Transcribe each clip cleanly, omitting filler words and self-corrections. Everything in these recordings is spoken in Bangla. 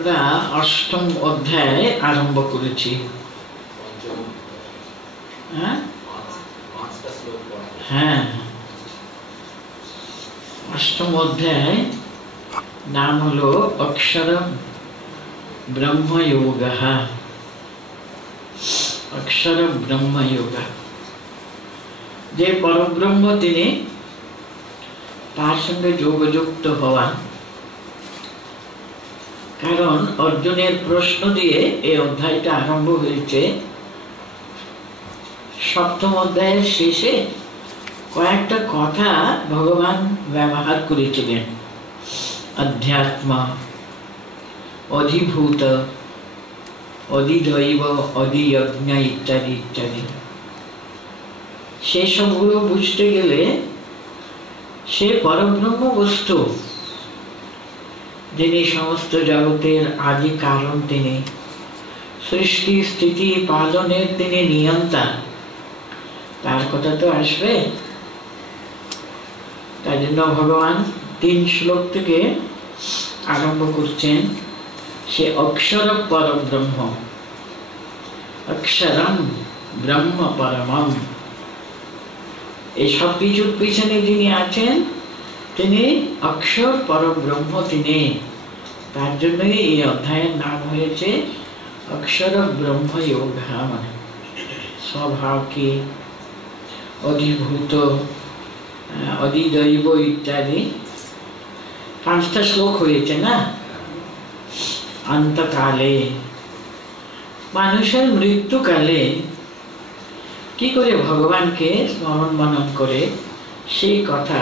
আমরা অষ্টম অধ্যায় আরম্ভ করেছি। হ্যাঁ, অষ্টম অধ্যায় নাম হলো অক্ষর ব্রহ্মযোগ। অক্ষর ব্রহ্মযোগ, যে পরব্রহ্ম তিনি, তার সঙ্গে যোগযুক্ত হওয়া। কারণ অর্জুনের প্রশ্ন দিয়ে এই অধ্যায়টা আরম্ভ হয়েছে। সপ্তম অধ্যায়ের শেষে কয়েকটা কথা ভগবান ব্যবহার করেছিলেন, অধ্যাত্ম, অধিভূত, অধিদৈব, অধিযজ্ঞ ইত্যাদি ইত্যাদি। সেসবগুলো বুঝতে গেলে সে পরব্রহ্ম বস্তু, যিনি সমস্ত জগতের আদি কারণ, তিনি সৃষ্টি স্থিতি পালনের তিনি নিয়ন্তা, তার কথা তো আসবে। তাই জন্য ভগবান 3 শ্লোক থেকে আরম্ভ করছেন। সে অক্ষর পরব্রহ্ম, অক্ষরম ব্রহ্ম পরমম। এই সব কিছুর পিছনে যিনি আছেন তিনি অক্ষর পরব্রহ্ম, তিনি। তার জন্যই এই অধ্যায়ের নাম হয়েছে অক্ষর ব্রহ্মযোগ। মানে স্বভাব কি, অধিভূত, অধিদৈব ইত্যাদি 5টা শ্লোক হয়েছে না। অন্তকালে, মানুষের মৃত্যুকালে কি করে ভগবানকে স্মরণ মনন করে, সেই কথা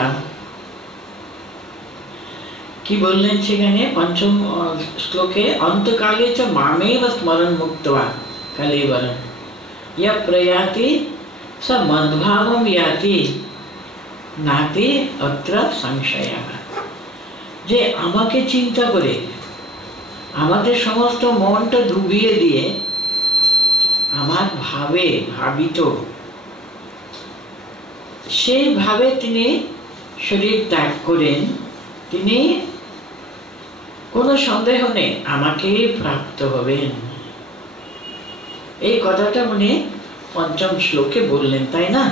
কি বললেন সেখানে 5ম শ্লোকে। অন্তকালে চ মামেব স্মরণ মুক্তবা কলেবরম ইয় প্রয়াতি স মদ্ভাবম ইয়াতি নাতি অত্র সংশয়। যে আমাকে চিন্তা করে, আমাদের সমস্ত মনটা ডুবিয়ে দিয়ে আমার ভাবে ভাবিত, সেইভাবে তিনি শরীর ত্যাগ করেন, তিনি কোনো সন্দেহ নেই আমাকেই প্রাপ্ত হবেন। এই কথাটা উনি 5ম শ্লোকে বললেন, তাই না?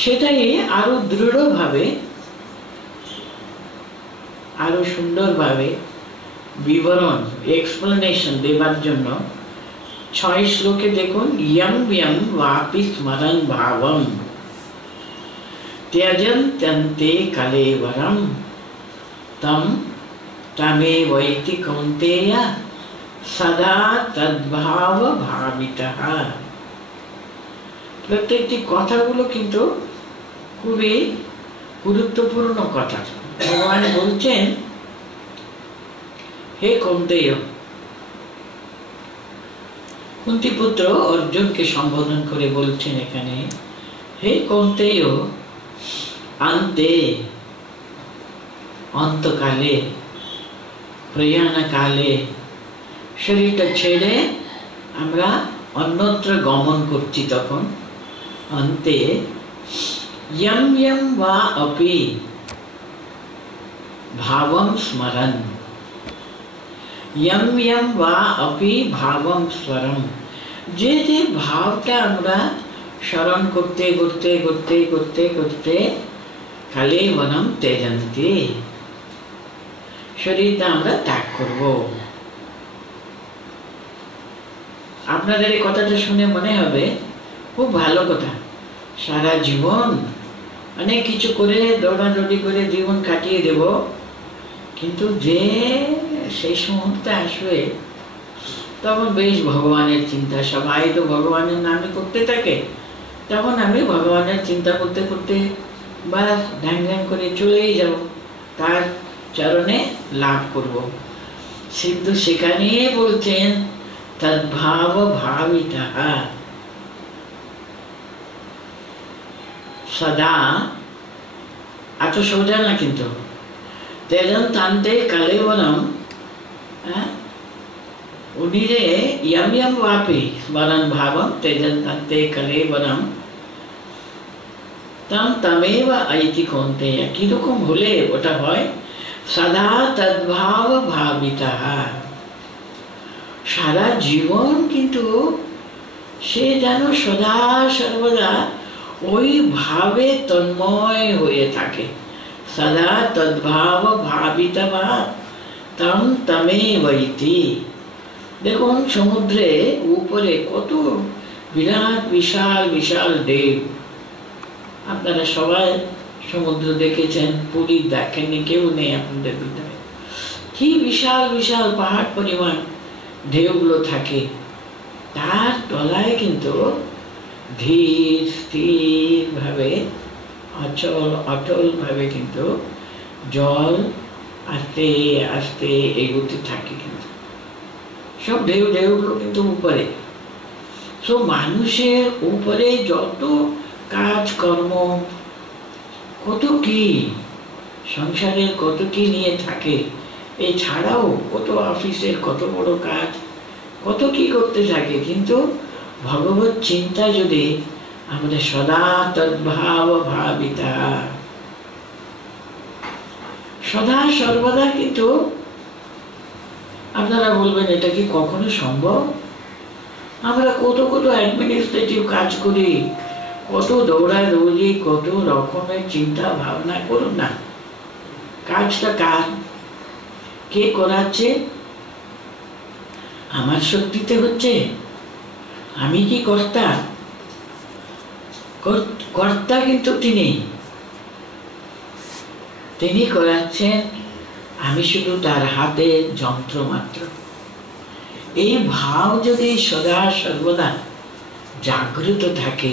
সেটাই আরো দৃঢ়ভাবে, আরো সুন্দরভাবে বিবরণ, এক্সপ্লেনেশন দেবার জন্য 6 শ্লোকে দেখুন। ইয়ং ইয়ং বাপি স্মরণ ভাবম त्यजन्त्यन्ते कलेवरम तम तमेवैति कौन्तेय सदा तद्भाव भावितः। প্রত্যেকটি কথাগুলো কিন্তু খুবই গুরুত্বপূর্ণ কথা। ভগবান বলছেন, হে কৌন্তেয়, কুন্তিপুত্র অর্জুনকে সম্বোধন করে বলছেন এখানে, হে কৌন্তেয়, অন্তে, অন্তকালে, প্রয়াণকালে, শরীরটা ছেড়ে আমরা অন্যত্র গমন করছি, তখন অন্তে ইয়ং ইয়ং বা অপি ভাবম স্মরণ, ইয়ং ইয়ং বা অপি ভাবম স্মরণ। যে যে ভাবটা আমরা স্মরণ করতে করতে করতে করতে করতে কলেবরম त्यजन्ति, শরীরটা আমরা ত্যাগ করব। আপনাদের এই কথাটা শুনে মনে হবে খুব ভালো কথা, সারা জীবন অনেক কিছু করে দৌড়াদৌড়ি করে জীবন কাটিয়ে দেব, কিন্তু যে সেই মুহূর্তে আসবে তখন বেশ ভগবানের চিন্তা, সবাই তো ভগবানের নামই করতে থাকে, তখন আমি ভগবানের চিন্তা করতে করতে বাস ঢ্যাং ঢ্যাং করে চলেই যাব, তার চরণে লাভ করব। সিদ্ধু সেখানে বলছেন তদ্ভাব ভাবিতः সদা। এত সোজা না কিন্তু। त्यजन्ते कलेवरम, उन्हीं ने यम यम वापी स्मरण भावम त्यजन्ते कलेवरम तम तमेव ऐति कौन्तेय। কিরকম হলে ওটা হয়? সদা তদ্ভাব ভাবিতः, সারা জীবন কিন্তু সে যেন সদা সর্বদা ওই ভাবে তন্ময় হয়ে থাকে। সদা তদ্ভাব ভাবিতবা তম তমে বৈতি। দেখুন সমুদ্রে উপরে কত বিরাট বিশাল বিশাল ঢেউ। আপনারা সবাই সমুদ্র দেখেছেন, পুরী দেখেননি কেউ নেই আপনাদের ভিতরে। কি বিশাল বিশাল পাহাড় পরিমাণ ঢেউগুলো থাকে। তার তলায় কিন্তু ধীর স্থির ভাবে অটল ভাবে কিন্তু জল আস্তে আস্তে এগোতে থাকে। কিন্তু সব ঢেউগুলো কিন্তু উপরে। তো মানুষের উপরে যত কাজকর্ম, কত কি সংসারের কত কি নিয়ে থাকে, এছাড়াও কত অফিসের কত বড় কাজ, কত কি করতে থাকে। কিন্তু ভগবত চিন্তা যদি আমাদের সদা তদ্ভাব ভাবিতা, সদা সর্বদা, কিন্তু আপনারা বলবেন এটা কি কখনো সম্ভব? আমরা কত কত অ্যাডমিনিস্ট্রেটিভ কাজ করি, কত দৌড়াদৌড়ি, কত রকমের চিন্তা ভাবনা করুন না। কাজটা কার, কে করাচ্ছে? আমার শক্তিতে হচ্ছে? আমি কি কর্তা? কর্তা কিন্তু তিনি করাচ্ছেন, আমি শুধু তার হাতে যন্ত্র মাত্র। এই ভাব যদি সদা সর্বদা জাগ্রত থাকে,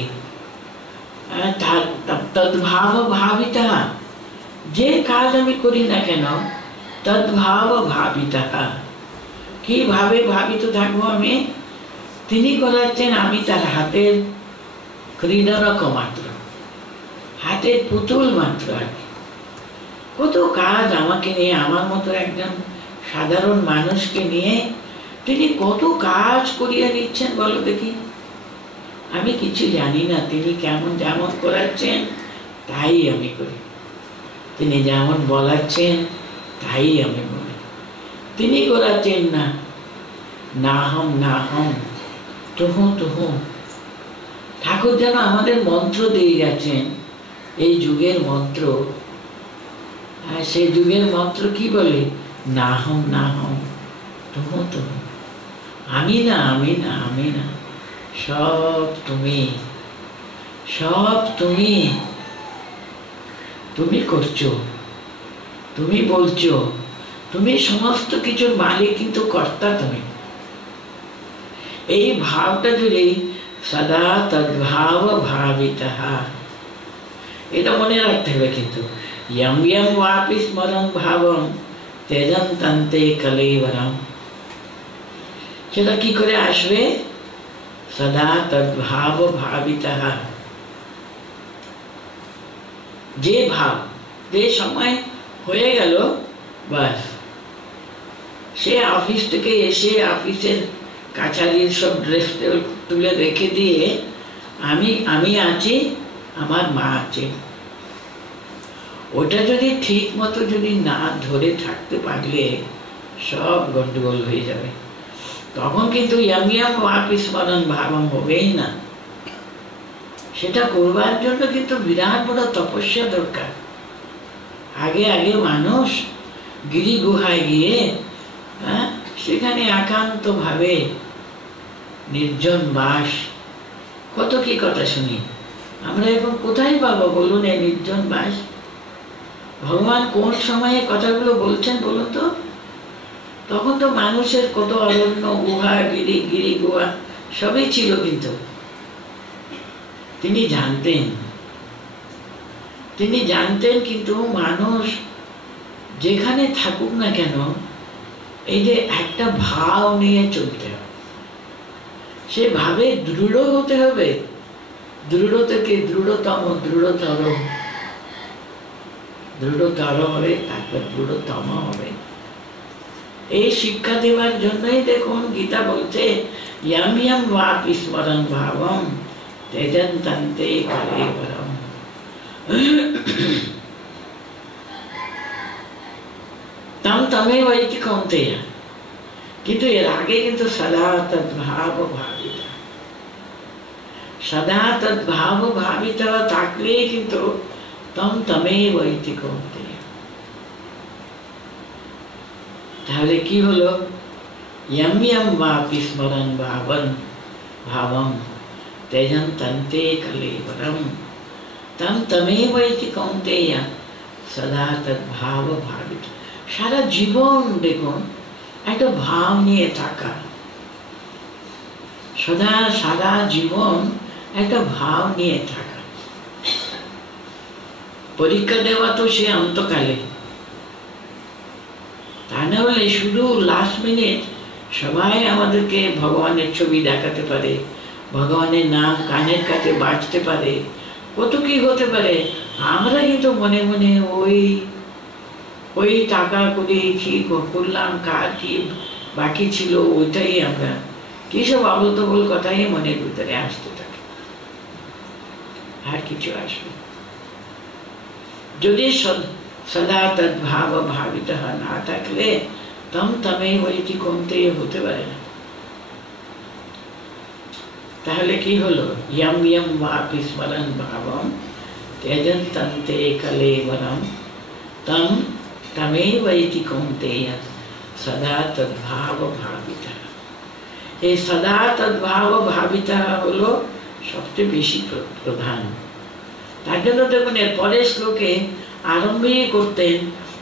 তদ্ভাব ভাবিতা, যে কাজ আমি করি না কেন তদ্ভাব ভাবিতা, কিভাবে ভাবিত থাকবো আমি? তিনি করাচ্ছেন, আমি তার হাতের ক্রীড়নক মাত্র, হাতের পুতুল মাত্র। আর কত কাজ আমাকে নিয়ে, আমার মতো একজন সাধারণ মানুষকে নিয়ে তিনি কত কাজ করিয়ে নিচ্ছেন বলো দেখি। আমি কিছু জানি না, তিনি কেমন যেমন করাচ্ছেন তাই আমি করি, তিনি যেমন বলাচ্ছেন তাই আমি বলি। তিনি করাচ্ছেন না, না হম তুহু তুহু। ঠাকুর যেন আমাদের মন্ত্র দিয়ে গেছেন, এই যুগের মন্ত্র। আর সেই যুগের মন্ত্র কি বলে? না হম তুহু তুহু। আমি না, সব তুমি, সব তুমি। তুমি করছো, তুমি বলছো, তুমি সমস্ত কিছুর মালিক, কিন্তু কর্তা তুমি। এই ভাবটা যদি সদা তদ্ভাব ভাবিতা, এটা মনে রাখতে হবে। কিন্তু ইয়ম ইয়ম ওয়াপি স্মরণ ভাবম তেজম তন্তে কলেবরম। সেটা কি করে আসবে? সদা তদ্ভাব ভাবিতা। যে ভাব, যে সময় হয়ে গেল, বাস সে অফিস থেকে এসে অফিসের কাছারির সব ড্রেস তুলে রেখে দিয়ে আমি আছি, আমার মা আছে। ওটা যদি ঠিক মতো যদি না ধরে থাকতে পারলে সব গন্ডগোল হয়ে যাবে। তখন কিন্তু ইয়ম ইয়ম ওয়াপি স্মরণ ভাবম হবেই না। সেটা করবার জন্য কিন্তু বিরাট বড় তপস্যা দরকার। আগে মানুষ গিরি গুহায় গিয়ে সেখানে একান্ত ভাবে নির্জন বাস, কত কি কথা শুনি। আমরা এখন কোথায় পাবো বলুন এই নির্জন বাস? ভগবান কোন সময়ে কথাগুলো বলছেন বলুন তো? তখন তো মানুষের কত অরণ্য, গুহা, গিরি গুহা সবই ছিল, কিন্তু তিনি জানতেন। কিন্তু মানুষ যেখানে থাকুক না কেন, এই যে একটা ভাব নিয়ে চলতে হবে, সে ভাবে দৃঢ় হতে হবে। দৃঢ় থেকে দৃঢ়তম, দৃঢ়তর হবে, তারপর দৃঢ়তম হবে। এই শিক্ষা দেওয়ার জন্যই দেখুন গীতা বলছে ইয়ম ইয়ম ওয়াপি স্মরণ ভাবম তেজম তন্তে কলেবরম। তম তমেব ইতি কৌন্তেয়। কিন্তু এর আগে কিন্তু সদা তদ্ভাব ভাবিত, সদা তদ্ভাব ভাবিত থাকলে কিন্তু তম তমেব ইতি কৌন্তেয়। তাহলে কি হলো? यम यम वापि स्मरन् भावन् भावं त्यजन् तन्ते कलेवरं तम तमेव इति कौन्तेय सदा तद्भाव भावित। সারা জীবন দেখুন একটা ভাব নিয়ে থাকা, সদা সারা জীবন একটা ভাব নিয়ে থাকা। পরীক্ষা দেওয়া তো সে অন্তকালে, তা না হলে শুধু লাস্ট মিনিট সবাই আমাদেরকে ভগবানের ছবি দেখাতে পারে, ভগবানের নাম কানের কাছে বাজতে পারে, কত কি হতে পারে। আমরা কিন্তু মনে মনে ওই টাকা করে কি করলাম, কার কি বাকি ছিল, ওইটাই আমরা কি সব আবল কথাই মনের ভিতরে আসতে থাকে, আর কিছু আসবে। যদি সদা তদ্ভাব ভাবিত না থাকলে তম তমেব ইতি কৌন্তেয় হতে পারে না। তাহলে কি হলো? यम यम वापि स्मरन् भावं त्यजन् तन्ते कलेवरं तम तमेव इति कौन्तेय सदा तद्भाव भावितः। এই সদা তদ্ভাব ভাবিতः হলো সবচেয়ে বেশি প্রধান। তার জন্য দেখুন এর পরের শ্লোকে আরম্ভই করতেন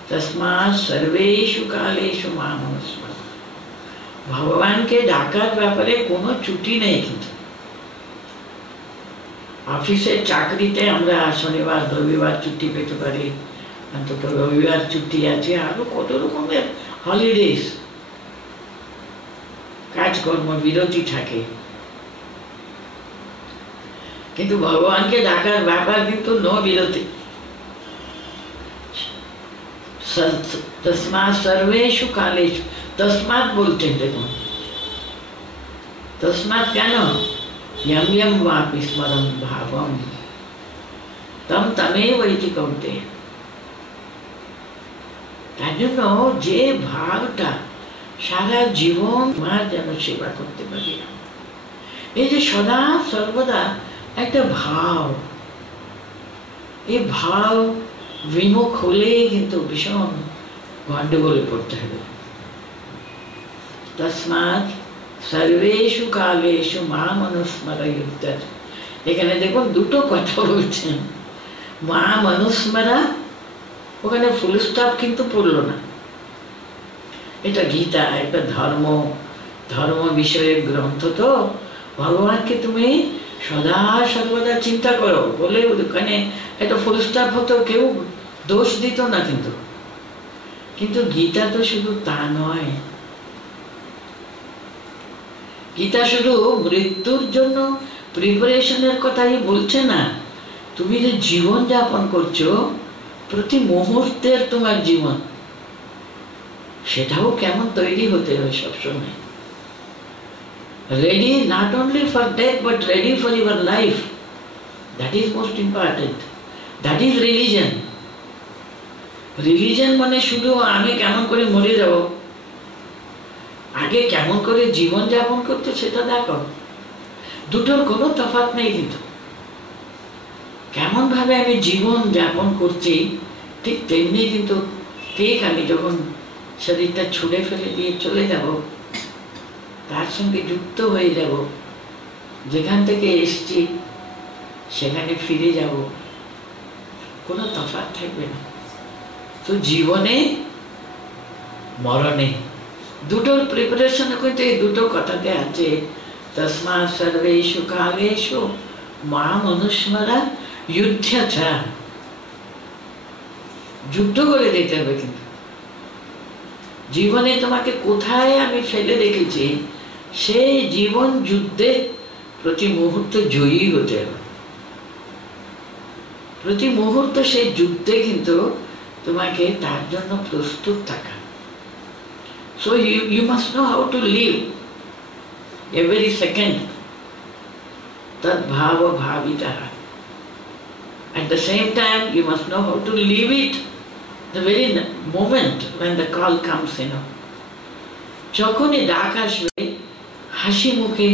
তস্মাৎ সর্বেষু কালেষু মাম অনুস্মর। ভগবানকে ডাকার ব্যাপারে কোনো ছুটি নেই। কিন্তু অফিসের চাকরিতে আমরা শনিবার রবিবার ছুটি পেতে পারি, অন্তত রবিবার ছুটি আছে, আরো কত রকমের হলিডেজ, কাজকর্ম বিরতি থাকে। কিন্তু ভগবানকে ডাকার ব্যাপার কিন্তু নো বিরতি। তস্মাৎ সর্বেষু কালেষু, তস্মাৎ বলতেন দেখুন, তস্মাৎ কেন? यम यम वापि स्मरन् भावं तम तमेव इति कौन्तेय। তার জন্য যে ভাবটা সারা জীবন মার যেন সেবা করতে পারি, এই যে সদা সর্বদা একটা ভাব, এই ভাব বিমুখ হলে কিন্তু ভীষণ গন্ডগোলে পড়তে হবে। তস্মাৎ সর্বেষু কালেষু মাম অনুস্মরয়ুদ্ধ। এখানে দেখুন দুটো কথা বলছেন, মাম অনুস্মরা, ওখানে ফুল স্টপ কিন্তু পড়লো না। এটা গীতা, একটা ধর্ম বিষয়ের গ্রন্থ, তো ভগবানকে তুমি সদা সর্বদা চিন্তা করো বলে ওখানে একটা ফুল স্টপ হতো, কেউ দোষ দিত না। কিন্তু গীতা তো শুধু তা নয়। গীতা শুধু মৃত্যুর জন্য প্রিপারেশনের কথাই বলছে না। তুমি যে জীবন যাপন করছো, প্রতি মুহূর্তের তোমার জীবন, সেটাও কেমন তৈরি হতে হবে সবসময়। Ready not only for death but ready for your life. That is most important. That is religion. Religion মানে শুধু আমি কেমন করে মরে যাব, আগে কেমন করে জীবন যাপন করতে সেটা দেখো। দুটোর কোনো তফাৎ নেই। কিন্তু কেমন ভাবে আমি জীবন যাপন করছি, ঠিক তেমনি কিন্তু ঠিক আমি যখন শরীরটা ছুঁড়ে ফেলে দিয়ে চলে যাব, তার সঙ্গে যুক্ত হয়ে যাব, যেখান থেকে এসছি সেখানে ফিরে যাব, কোনো তফাৎ থাকবে না। তো জীবনে মরণে দুটোর প্রিপারেশন কিন্তু এই দুটো কথাতে আছে। তস্মাৎ সর্বেষু কালেষু মাম অনুস্মরা যুদ্ধ। যুদ্ধ করে দিতে হবে। কিন্তু জীবনে তোমাকে কোথায় আমি ফেলে রেখেছি, সেই জীবন যুদ্ধে প্রতি মুহূর্তে জয়ী হতে হবে। প্রতি মুহূর্তে সেই যুদ্ধে কিন্তু তোমাকে তার জন্য প্রস্তুত থাকা। So you must know how to live every second. Tad bhava bhavitaha. At the same time, you must know how to live it the very moment when the call comes, যখনই ডাক আসবে হাসি মুখে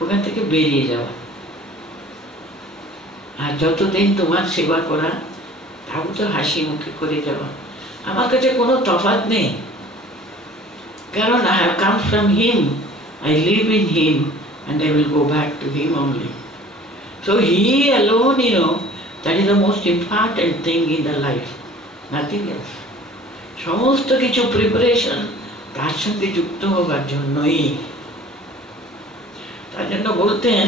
ওখান থেকে বেরিয়ে যাওয়া। আর যতদিন তোমার সেবা করা তাও তো হাসি মুখে করে যাওয়া। আমার কাছে কোনো তফাৎ নেই, কারণ I have come from him, I live in him and I will go back to him only. So he alone, that is the most important thing in the life, nothing else. সমস্ত কিছু প্রিপারেশন তার সঙ্গে যুক্ত হবার জন্যই। তার জন্য বলতেন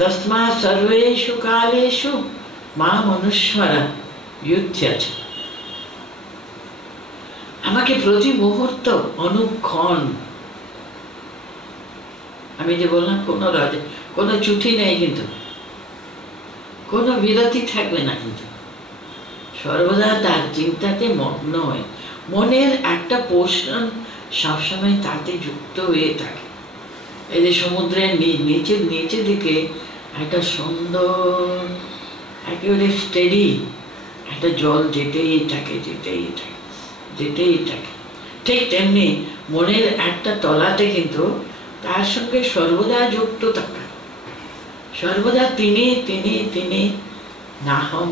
তস্মা সর্বেষু কালেষু মা মনুষ্যরা যুধ্যেচ। আমাকে প্রতি মুহূর্ত অনুক্ষণ, আমি যে বললাম কোনো ছুটি নেই, কিন্তু কোনো বিরতি থাকবে না, কিন্তু সর্বদা তার চিন্তাতে মগ্ন হয়। মনের একটা পোর্শন সবসময় তাতে যুক্ত হয়ে থাকে। এই যে সমুদ্রের নিচে দিকে একটা সুন্দর একেবারে স্টেডি একটা জল যেতেই থাকে। ঠিক তেমনি মনের একটা তলাতে কিন্তু তার সঙ্গে সর্বদা যুক্ত থাকা, সর্বদা তিনি নাহম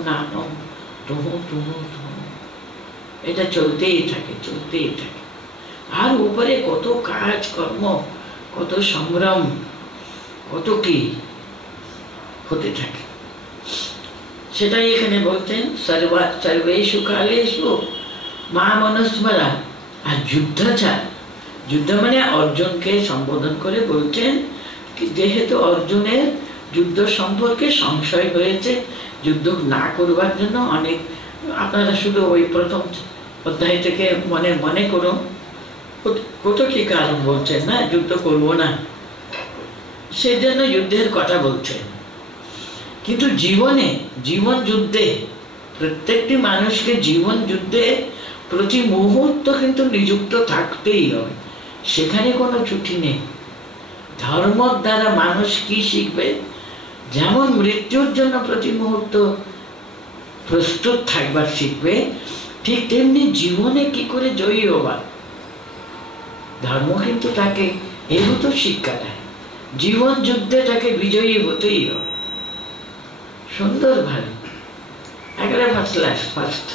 তুহু, এটা চলতেই থাকে। আর উপরে কত কাজ কর্ম, কত সংগ্রাম, কত কি হতে থাকে, সেটাই এখানে বলতেন সর্বেষু কালেষু মা মনুস্মরা। আর যুদ্ধ মানে অর্জুনকে সম্বোধন করে বলছেন, যেহেতু অর্জুনের যুদ্ধ সম্পর্কে সংশয় হয়েছে, যুদ্ধ না করবার জন্য অনেক, আপনারা শুধু ওই প্রথম অধ্যায় থেকে মনে করুন কত কি কারণ বলছেন না, যুদ্ধ করব না, সেজন্য যুদ্ধের কথা বলছেন। কিন্তু জীবন যুদ্ধে প্রত্যেকটি মানুষকে জীবন যুদ্ধে প্রতি মুহূর্ত কিন্তু নিযুক্ত থাকতেই হবে, সেখানে কোনো ছুটি নেই। ধর্ম দ্বারা মানুষ কি শিখবে? যেমন মৃত্যুর জন্য প্রতি মুহূর্ত প্রস্তুত থাকবার শিখবে, ঠিক তেমনি জীবনে কি করে জয়ী হবার ধর্ম কিন্তু তাকে এরও তো শিক্ষা দেয়। জীবন যুদ্ধে তাকে বিজয়ী হতেই হবে, সুন্দরভাবে, একেবারে ফার্স্ট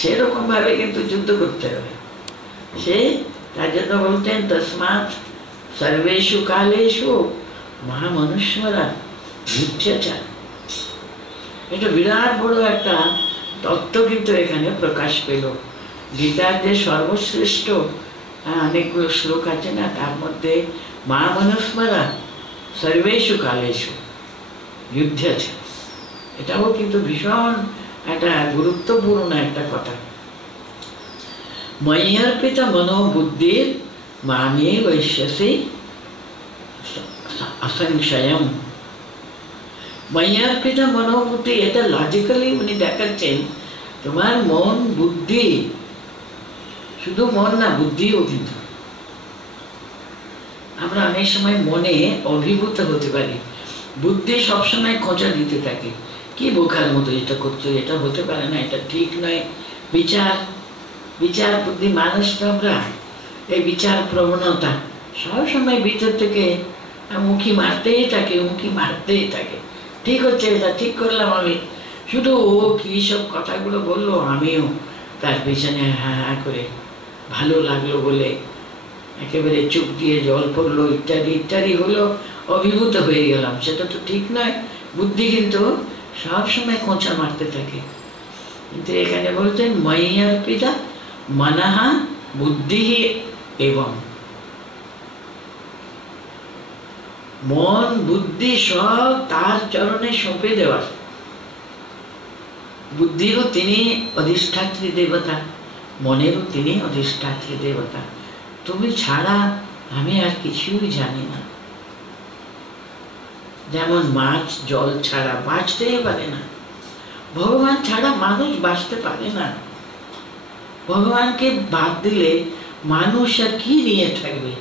সেরকম ভাবে কিন্তু যুদ্ধ করতে হবে। তার জন্য বলতেন তস্মাৎ সর্বেষু কালেষু মা মনুষ্যরা যুদ্ধেচ। এটা বিরাট বড় একটা তত্ত্ব কিন্তু এখানে প্রকাশ পেল। গীতার যে সর্বশ্রেষ্ঠ অনেকগুলো শ্লোক আছে না, তার মধ্যে মা মনুষ্যরা সর্বেষু কালেষু যুদ্ধেচ, এটাও কিন্তু ভীষণ একটা গুরুত্বপূর্ণ একটা কথা। ময়্যর্পিত মনোবুদ্ধির মামে বৈশ্যসি অসংশয়ম। ময়্যর্পিত মনোবুদ্ধি, এটা লজিক্যালি উনি দেখাচ্ছেন, তোমার মন বুদ্ধি, শুধু মন না, বুদ্ধিও কিন্তু। আমরা অনেক সময় মনে অভিভূত হতে পারি, বুদ্ধি সবসময় খোঁচা দিতে থাকে, কি বোকার মতো এটা করছো, এটা হতে পারে না, এটা ঠিক নয়। বিচার বুদ্ধি মানুষ তো আমরা, এই বিচার প্রবণতা সবসময় ভিতর থেকে উঁকি মারতেই থাকে। ঠিক হচ্ছে, এটা ঠিক করলাম আমি, শুধু ও কি সব কথাগুলো বললো, আমিও তার পেছনে হ্যাঁ করে ভালো লাগলো বলে একেবারে চুপ দিয়ে জল পড়লো, ইত্যাদি হলো, অভিভূত হয়ে গেলাম, সেটা তো ঠিক নয়। বুদ্ধি কিন্তু সবসময় খোঁচা মারতে থাকে। কিন্তু এখানে বলছেন ময়্যর্পিতা মনহা বুদ্ধি এবং মন বুদ্ধি সব তার চরণে সঁপে দেওয়ার। বুদ্ধিরও তিনি অধিষ্ঠাত্রী দেবতা, মনেরও তিনি অধিষ্ঠাত্রী দেবতা। তুমি ছাড়া আমি আর কিছুই জানি না। যেমন মাছ জল ছাড়া বাঁচতেই পারে না, ভগবান ছাড়া মানুষ বাঁচতে পারে না। ভগবানকে বাদ দিলে মানুষ আর কি নিয়ে থাকবে?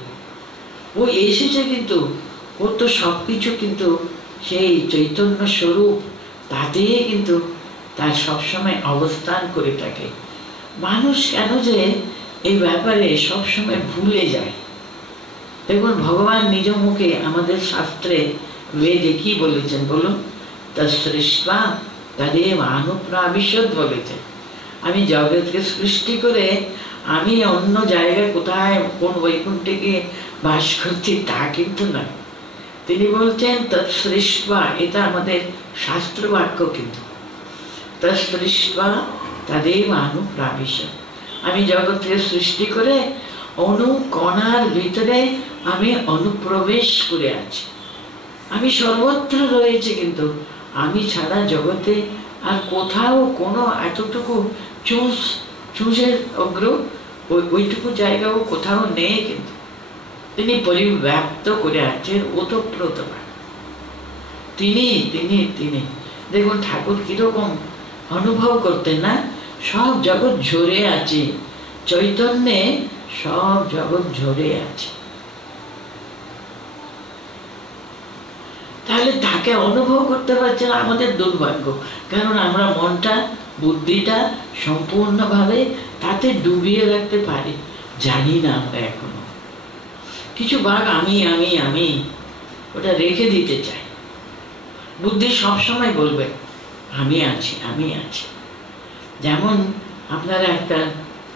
ও এসেছে, কিন্তু ও তো সবকিছু কিন্তু সেই চৈতন্য স্বরূপ, তাতেই কিন্তু তার সবসময় অবস্থান করে থাকে। মানুষ কেন যে এই ব্যাপারে সবসময় ভুলে যায়, দেখুন ভগবান নিজ মুখে আমাদের শাস্ত্রে বেদে কি বলেছেন বলুন? তৎসৃষ্টা তদেব অনুপ্রাবিশদ বলেছেন। আমি জগৎকে সৃষ্টি করে আমি অন্য জায়গায় কোথায় কোন বৈকুণ্ঠে গিয়ে বাস করছি তা কিন্তু নয়। তিনি বলছেন তৎসৃষ্টা, এটা আমাদের শাস্ত্র বাক্য কিন্তু। তৎসৃষ্টা তদেব অনুপ্রাবিশদ, আমি জগৎকে সৃষ্টি করে অণু কণার ভিতরে আমি অনুপ্রবেশ করে আছি। আমি সর্বত্র রয়েছে, কিন্তু আমি ছাড়া জগতে আর কোথাও কোনো এতটুকু চুঁচের অগ্র ওইটুকু জায়গাও কোথাও নেই, কিন্তু তিনি পরিব্যাপ্ত করে আছেন ওতপ্রোত। তিনি তিনি তিনি দেখুন ঠাকুর কিরকম অনুভব করতেন না, সব জগৎ ঝরে আছে চৈতন্যে, সব জগৎ ঝরে আছে। তাহলে তাকে অনুভব করতে পারছে না আমাদের দুর্ভাগ্য, কারণ আমরা মনটা বুদ্ধিটা সম্পূর্ণভাবে তাতে ডুবিয়ে রাখতে পারি, জানি না আমরা এখনো। কিছু ভাগ আমি আমি আমি ওটা রেখে দিতে চাই। বুদ্ধি সবসময় বলবে আমি আছি আমি আছি। যেমন আপনারা একটা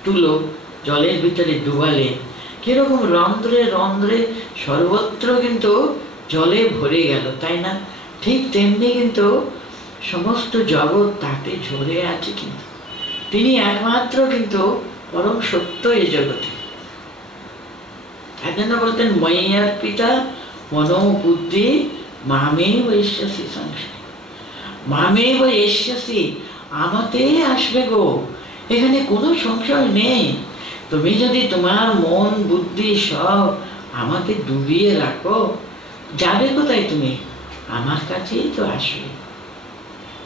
তুলো জলের ভিতরে ডুবালে কিরকম রন্ধ্রে রন্ধ্রে সর্বত্র কিন্তু জলে ভরে গেল, তাই না? ঠিক তেমনি কিন্তু সমস্ত জগৎ তাতে ঝরে আছে, কিন্তু তিনি একমাত্র কিন্তু পরম সত্য এই জগতে। তাই জন্য বলতেন ময়্যার পিতা মনো বুদ্ধি মামেব এষ্যসি সংসারে, মামেব এষ্যসি, আমাতে আসবে গো, এখানে কোনো সংশয় নেই। তুমি যদি তোমার মন বুদ্ধি সব আমাকে ডুবিয়ে রাখো, যাবে কোথায় তুমি? আমার কাছেই তো আসবে,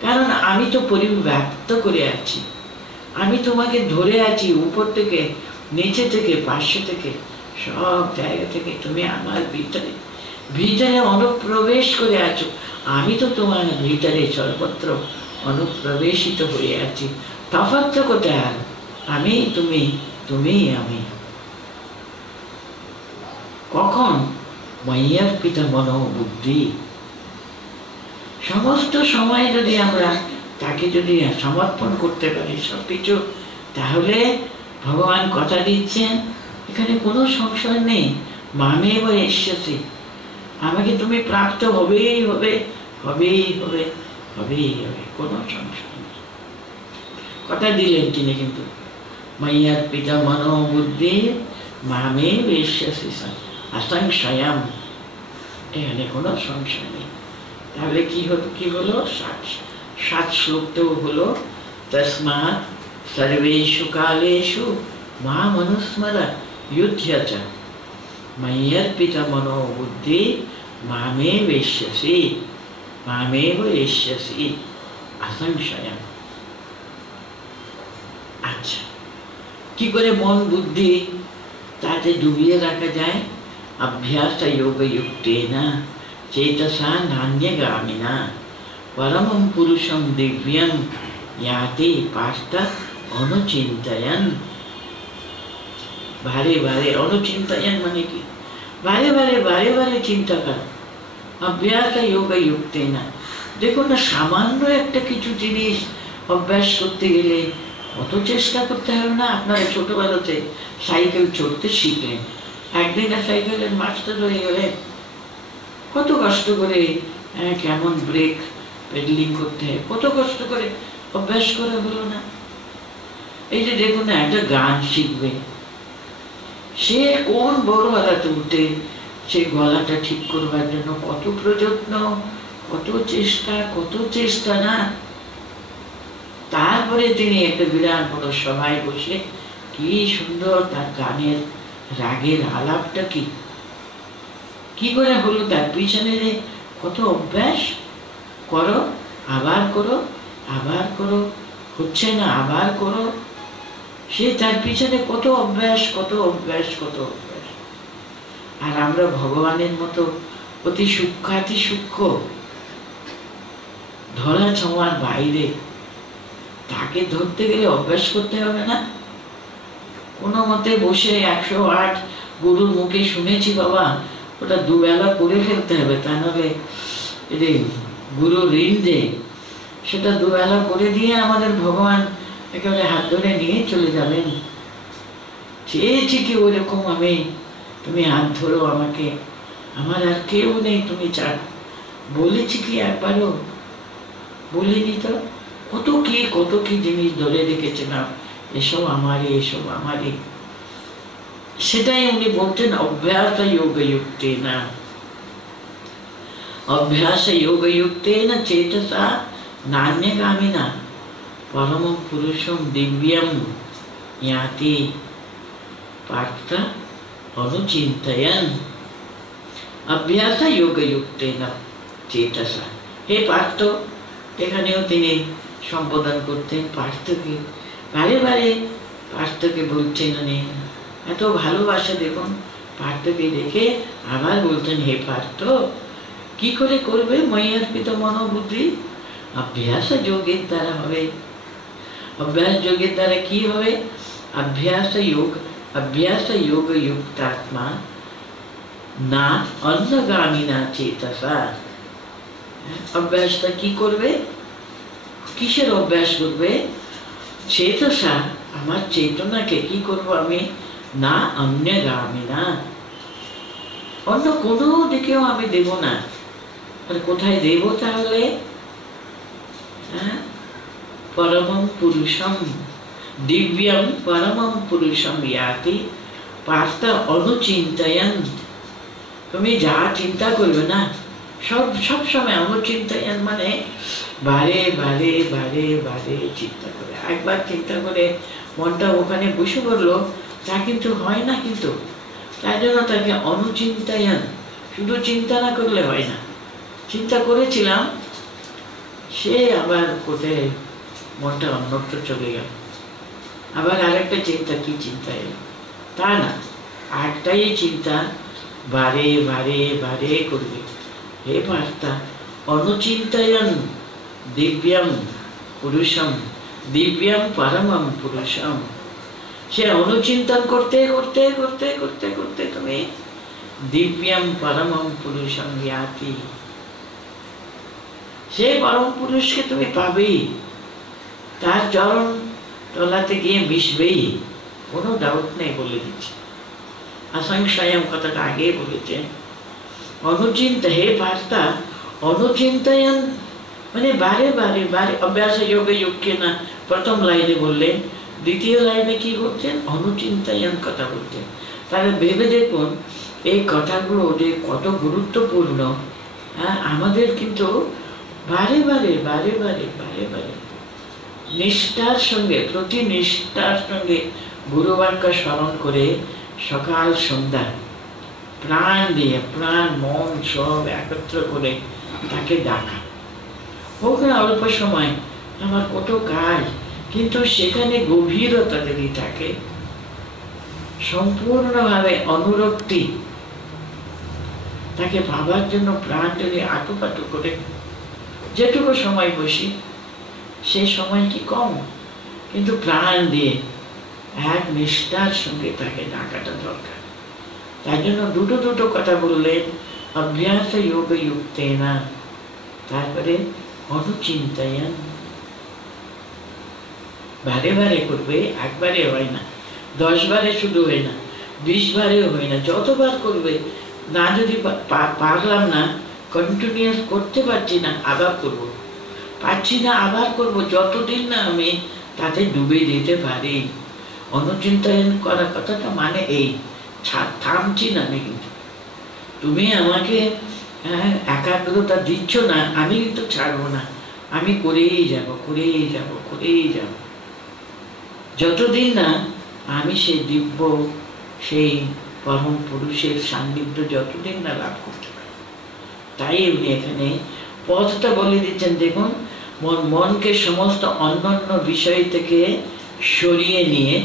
কারণ আমি তো পরিব্যাপ্ত করে আছি। আমি তোমাকে ধরে আছি উপর থেকে নিচে থেকে পার্শ্ব থেকে সব জায়গা থেকে, তুমি আমার ভিতরে ভিতরে অনুপ্রবেশ করে আছো। আমি তো তোমার ভিতরে সর্বত্র অনুপ্রবেশিত হয়ে আছি। তফাৎ কোথায়? আমি তুমি, তুমি আমি। কখন? ময়্যার পিতা মনো বুদ্ধি। সমস্ত সময় যদি আমরা তাকে যদি সমর্পণ করতে পারি সবকিছু, তাহলে ভগবান কথা দিচ্ছেন এখানে কোনো সংশয় নেই। মামেব এষ্যসি, আমাকে তুমি প্রাপ্ত হবেই হবে, হবেই হবে, হবেই হবে, কোনো সংশয় নেই। কথা দিলেন তিনি কিন্তু। ময়্যার পিতা মনো বুদ্ধি মামেব এষ্যসি অসংশয়ম, এখানে কোনো সংশয় নেই। তাহলে কি হলো? সাত শ্লোকটাও হলো তস্মাৎ সর্বেষু কালেষু মাম অনুস্মর যুধ্যা চ ময়্যর্পিত মনো বুদ্ধি মামেব এষ্যসি, মামেব এষ্যসি অসংশয়ম। আচ্ছা, কি করে মন বুদ্ধি তাতে ডুবিয়ে রাখা যায়? অভ্যাস যোগযুক্তেন চেতসা নান্যগামিনা পরমং পুরুষং দিব্যং याति पास्ता अनुचिंतयन। बारे बारे अनुचिंतयन माने की बारे बारे चिंता कर। अभ्यास योग युक्त ना, देखो ना सामान्य একটা কিছু জিনিস অভ্যাস করতে গেলে কত চেষ্টা করতে হবে না। আপনারা ছোটবেলাতে সাইকেল চড়তে শিখলেন, একদিন সাইকেলের মাস্টার হয়ে গেলে কত কষ্ট করে কেমন ব্রেক পেডলিং করতে হয়, কত কষ্ট করে অভ্যাস করা হলো না। এই যে দেখুন না, একটা গান শিখবে, সে কোন বড় গলাতে উঠে সে গলাটা ঠিক করবার জন্য কত প্রযত্ন, কত চেষ্টা না। তারপরে তিনি একটা বিরাট বড় সভায় বসে কি সুন্দর তার গানের রাগের আলাপটা কি করে হলো, তার পিছনে কত অভ্যাস। করো, আবার করো, আবার করো, হচ্ছে না, আবার করো। সে তার পিছনে কত অভ্যাস। আর আমরা ভগবানের মতো অতি সূক্ষ্মাতি সূক্ষ্ম, ধরা ছোঁয়ার বাইরে, তাকে ধরতে গেলে অভ্যাস করতে হবে না? কোনো মতে বসে 108 গুরুর মুখে শুনেছি বাবা, ওটা দুবেলা করে ফেলতে হবে, তা নাহলে গুরু ঋণ যে সেটা দুবেলা করে দিয়ে আমাদের ভগবান একেবারে হাত ধরে নিয়ে চলে যাবেন। চেয়েছি কি ওইরকম আমি, তুমি হাত ধরো আমাকে, আমার আর কেউ নেই, তুমি চাও। বলেছি কি একবারও? বলিনি তো। কত কি জিনিস ধরে রেখেছিলাম, এসব আমারই, এসব আমারই। সেটাই উনি বলতেন অভ্যাস যোগযুক্তেনা, অভ্যাস যোগযুক্তেন চেতসা নান্যগামিনা পরমং পুরুষং দিব্যং ইয়াতি পার্থ অনুচিন্তয়ন। অভ্যাস যোগযুক্তেন চেতসা। হে পার্থ, এখানেও তিনি সম্বোধন করতেন পার্থকে, বারে বারে পার্থকে বলছেন উনি, এত ভালোবাসা দেখুন পার্থকে দেখে। আবার বলতেন হে পার্থ, কি করে করবে মই অর্পিত মনোবুদ্ধি? অভ্যাস যোগের দ্বারা হবে। অভ্যাস যোগের দ্বারা কি হবে? অভ্যাস যোগ যুক্তাত্মা না অন্যগামী না চেতসা। অভ্যাসটা কি করবে? কিসের অভ্যাস করবে? চেতসা, আমার চেতনাকে কি করব আমি? না অন্যগামী না, অন্য কোনো দিকেও আমি দেব না। আর কোথায় দেব তাহলে? পরমং পুরুষম দিব্যম পরমং পুরুষম ইয়াতি পার্থ অনুচিন্তয়ন। তুমি যা চিন্তা করবে না, সব সময় অনুচিন্তয়ন মানে বারে বারে বারে বারে চিন্তা করে। একবার চিন্তা করে মনটা ওখানে বসে পড়লো, তা কিন্তু হয় না। কিন্তু তাই জন্য তাকে অনুচিন্তয়ন, শুধু চিন্তা না করলে হয় না। চিন্তা করেছিলাম, সে আবার কোথায় মনটা অন্যত্র চলে গেল, আবার আরেকটা চিন্তা, কি চিন্তা এলো? তা না, একটাই চিন্তা বারে বারে বারে করবে। হে পার্থ অনুচিন্তয়ন দিব্যম পুরুষম দিব্যম পরমম পুরুষম। সে অনুচিন্তন করতে করতে করতে করতে করতে তুমি দিব্যম পরমম পুরুষম ইয়াতি, সেই পরম পুরুষকে তুমি পাবেই, তার চরণ তলাতে গিয়ে মিশবেই, কোনো ডাউট নেই, বলে দিচ্ছি। असंशयम কথাটা আগে বলেছেন। অনুচিন্ত, হে পার্থ অনুচিন্তয়ন মানে বারে বারে বারে। অভ্যাস যোগে যোগ্যে না প্রথম লাইনে বললেন, দ্বিতীয় লাইনে কি বলছেন? অনুচিন্তয়ন কথা বলছেন। তাহলে ভেবে দেখুন এই কথাগুলো যে কত গুরুত্বপূর্ণ। আমাদের কিন্তু বারে বারে বারে বারে বারে বারে নিষ্ঠার সঙ্গে, প্রতি নিষ্ঠার সঙ্গে গুরুবাক্য স্মরণ করে সকাল সন্ধ্যা প্রাণ দিয়ে, প্রাণ মন সব একত্র করে তাকে ডাকা। হোক না অল্প সময়, আমার কত কাজ, কিন্তু সেখানে গভীরতা যদি থাকে, সম্পূর্ণভাবে অনুরক্তি, তাকে ভাবার জন্য প্রাণ যদি আটুপাটু করে যেটুকু সময় বসি, সে সময় কি কম, কিন্তু প্রাণ দিয়ে এক নিষ্ঠার সঙ্গে তাকে ডাকাটা দরকার। তাই জন্য দুটো দুটো কথা বললেন, অভ্যাস যোগ যুক্তেনা, তারপরে অনুচিন্তয়ন। বারে বারে করবে, একবারে হয় না, 10 বারে শুধু হয় না, 20 বারেও হয় না, যতবার করবে। না যদি পারলাম না, কন্টিনিউয়াস করতে পারছি না, আবার করব, পারছি না আবার করব, যতদিন না আমি তাতে ডুবে দিতে পারি। অনুচিন্তয়ন করার কথাটা মানে এই, থামছি না আমি, কিন্তু তুমি আমাকে একাগ্রতা দিচ্ছ না, আমি কিন্তু ছাড়বো না, আমি করেই যাব করেই যাব করেই যাব, যতদিন না আমি সেই দিব্য, সেই পরম পুরুষের সান্নিধ্য যতদিন না লাভ করতে পারি। তাই উনি এখানে পথটা বলে দিচ্ছেন। দেখুন, মনকে সমস্ত অন্যান্য বিষয় থেকে সরিয়ে নিয়ে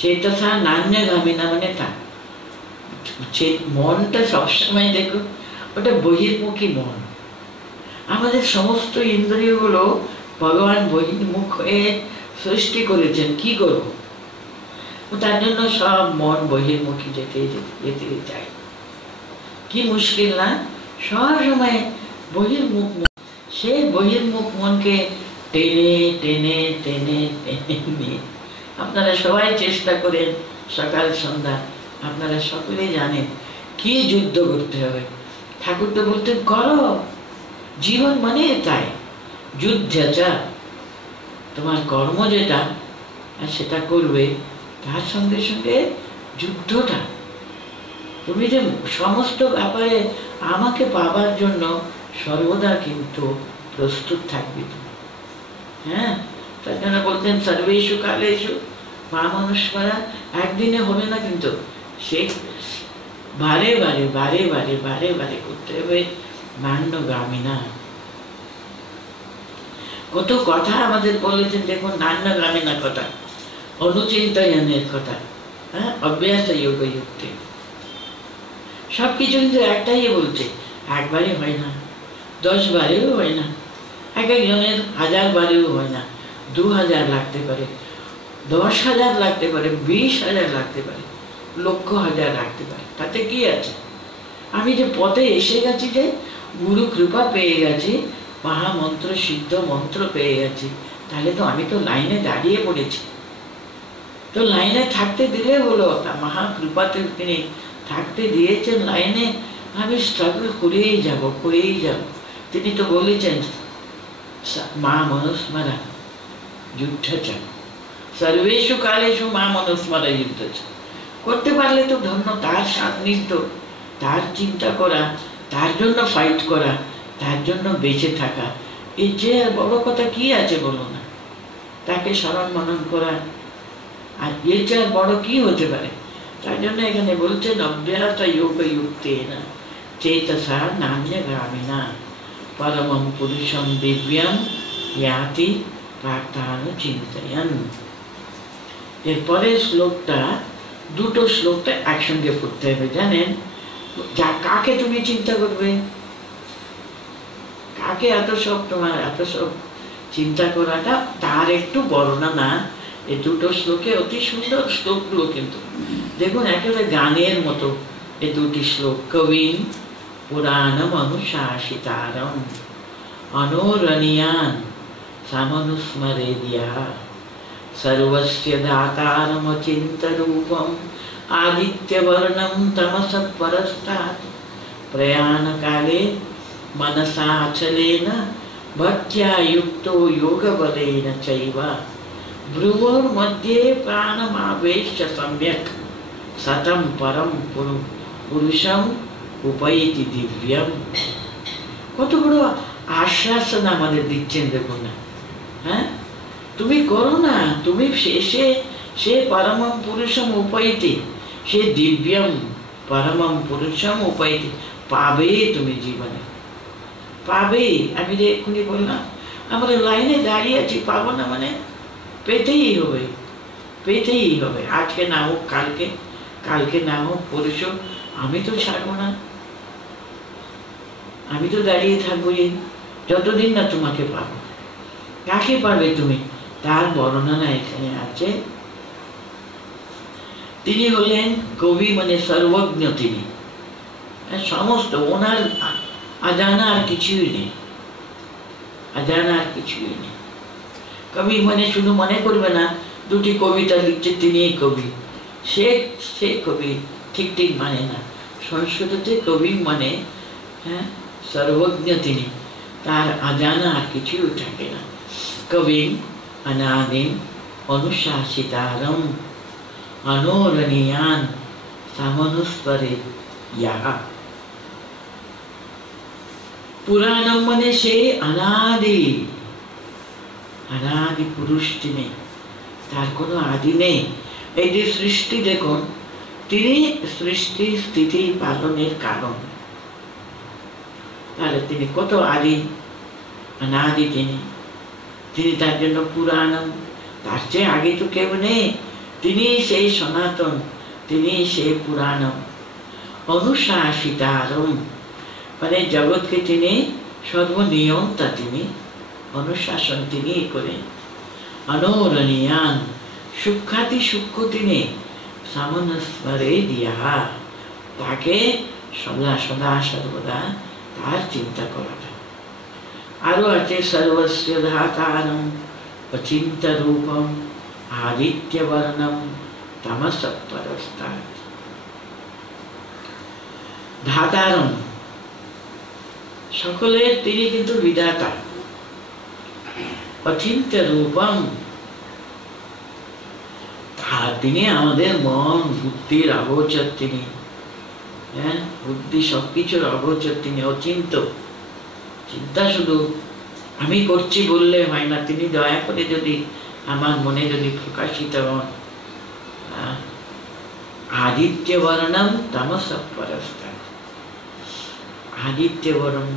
চেতসা নান্যগামী না, মানে তা মনটা সবসময় দেখুন ওটা বহির্মুখী মন। আমাদের সমস্ত ইন্দ্রিয়গুলো ভগবান বহির্মুখ হয়ে সৃষ্টি করেছেন। কি করব? তার জন্য সব মন বহির্মুখী যেতে যেতে চায়। কি মুশকিল না, সব সময় বহির্মুখ। সে বহির্মুখ মনকে টেনে টেনে টেনে টেনে নিয়ে আপনারা সবাই চেষ্টা করেন, সকাল সন্ধ্যা আপনারা সকলেই জানেন কি যুদ্ধ করতে হবে। ঠাকুর তো বলতেন করো, জীবন মানে তাই যুদ্ধটা। তোমার কর্ম যেটা সেটা করবে, তার সঙ্গে সঙ্গে যুদ্ধটা। তুমি যে সমস্ত ব্যাপারে আমাকে পাবার জন্য সর্বদা কিন্তু প্রস্তুত থাকবে তুমি। হ্যাঁ, তার জন্য বলতেন সর্বেষু কালেষু মামনুষ্মরা। একদিনে হবে না, কিন্তু সে বারে বারে বারে বারে বারে বারে করতে হবে। নান্যগামিনা কত কথা আমাদের বলেছেন, দেখুন নান্যগামিনা কথা, অনুচিন্তয়নের কথা, হ্যাঁ, অভ্যাস যোগ যুক্তি, সবকিছু কিন্তু একটাই বলছে। একবারে হয় না, 10 বারেও হয় না, এক একজনের 1000 বারেও হয় না, 2000 লাগতে পারে, 10,000 লাগতে পারে, 20,000 লাগতে পারে, লক্ষ হাজার লাগতে পারে, তাতে কি আছে? আমি যে পথে এসে গেছি, যে গুরু কৃপা পেয়ে গেছি, মহামন্ত্র সিদ্ধ মন্ত্র পেয়ে গেছি, তাহলে তো আমি তো লাইনে দাঁড়িয়ে পড়েছি। তো লাইনে থাকতে দিলে হলো, তা মহাকৃপাতে তিনি থাকতে দিয়েছেন লাইনে। আমি স্ট্রাগল করেই যাব, করেই যাব। তিনি তো বলেছেন মা মনুস্মরা যুদ্ধ, সর্বেষু কালেষু মা মনুস্মরা যুদ্ধ। করতে পারলে তো ধন্য, তার সান্নিধ্য, তার চিন্তা করা, তার জন্য ফাইট করা, তার জন্য বেঁচে থাকা, এই যে বড় কথা কি আছে বলো না? তাকে স্মরণ মনন করা, আর এর চেয়ে বড় কি হতে পারে? তার জন্য এখানে বলছেন অভ্যাস যোগ যুক্তেনা চেতসা নান্যগামিনা পরমং পুরুষং দিব্যং ইয়াতি প্রার্থানুচিন্তয়ন। এরপরের শ্লোকটা, দুটো শ্লোকটা একসঙ্গে পড়তে হবে, জানেন? যা কাকে তুমি চিন্তা করবে, কাকে এত সব তোমার এত সব চিন্তা করাটা, তার একটু বর্ণনা না। এই দুটো শ্লোকে অতি সুন্দর শ্লোকগুলো, কিন্তু দেখুন একেবারে গানের মতো এই দুটি শ্লোক। কবিন পুরাণম অনুশাসিতারম অনোরণীয়ান সামনুস্মরেদিয়া সর্বস্য দাতারম চিন্তরূপম আদিত্যবর্ণম তমসঃ পরস্তাৎ প্রয়াণ কালে मनसा अचलेन भक्त्या युक्तो योगबलेन चैव भ्रुवोर्मध्ये प्राणमावेश्य सम्यक् सतं परं पुरुषं उपैति दिव्यम। কত বড় আশ্বাসন আমাদের দিচ্ছেন, দেখুন না। হ্যাঁ, তুমি করো না, তুমি শেষে সে পরমম পুরুষম উপৈতি, সে দিব্যম পরমম পুরুষম উপৈতি, পাবে তুমি জীবনে, পাবে। আমি যে এক্ষুনি বললাম, আমরা লাইনে দাঁড়িয়ে আছি, পাবো না মানে পেতেই হবে, পেতেই হবে। আজকে না হোক কালকে, কালকে না হোক পরশু, আমি তো ছাড়বো না, আমি তো দাঁড়িয়ে থাকবো যতদিন না তোমাকে পাবো। কাকে পাবে তুমি, তার বর্ণনা এখানে আছে। তিনি হলেন কবি, মানে সর্বজ্ঞ তিনি, সমস্ত, ওনার अजाना আর কিছুই নেই, अजाना আর কিছুই নেই। কবি মানে শুধু মনে করবে না দুটি কবিতা লিখছে তিনিই কবি, সে কবি ঠিক ঠিক মানে না। সংস্কৃততে কবি মানে, হ্যাঁ, সর্বজ্ঞ তিনি, তার अजाना আর কিছুই থাকে না। কবি অনাদিম অনুশাসিতারম অনোরণীয়ান সামনুস্মরে ইয়াহা। পুরাণম মানে সে অনাদি, অনাদি পুরুষ তিনি, তার কোনো আদি নেই। এই যে সৃষ্টি দেখুন, তিনি সৃষ্টি স্থিতি পালনের কারণ, তাহলে তিনি কত আদি, অনাদি তিনি, তিনি তার জন্য পুরাণম, তার চেয়ে আগে তো কেউ নেই, তিনি সেই সনাতন, তিনি সেই পুরাণম। অনুশাসিতারম মানে জগৎকে তিনি সর্বনিয়ন্তা, তিনি অনুশাসন তিনি করেন। অনোরণীয়ান সূক্ষ্মাতি সূক্ষ্ম তিনি, সামনস্মরে দিয়া, তাকে সদা সদা সর্বদা তার চিন্তা করাটা। আরো আছে সর্বস্য ধাতারম অচিন্ত রূপম আদিত্য বর্ণম তামস পরস্তাৎ। ধাতারম, সকলের তিনি কিন্তু বিধাতা। অচিন্ত রূপম, তিনি আমাদের মন বুদ্ধির অগোচর তিনি। হ্যাঁ, বুদ্ধি সবকিছুর অগোচর তিনি, অচিন্ত। চিন্তা শুধু আমি করছি বললে হয় না, তিনি দয়া করে যদি আমার মনে যদি প্রকাশিত হন। আদিত্য বর্ণম তামস পরস্তাৎ। আদিত্য বর্ণ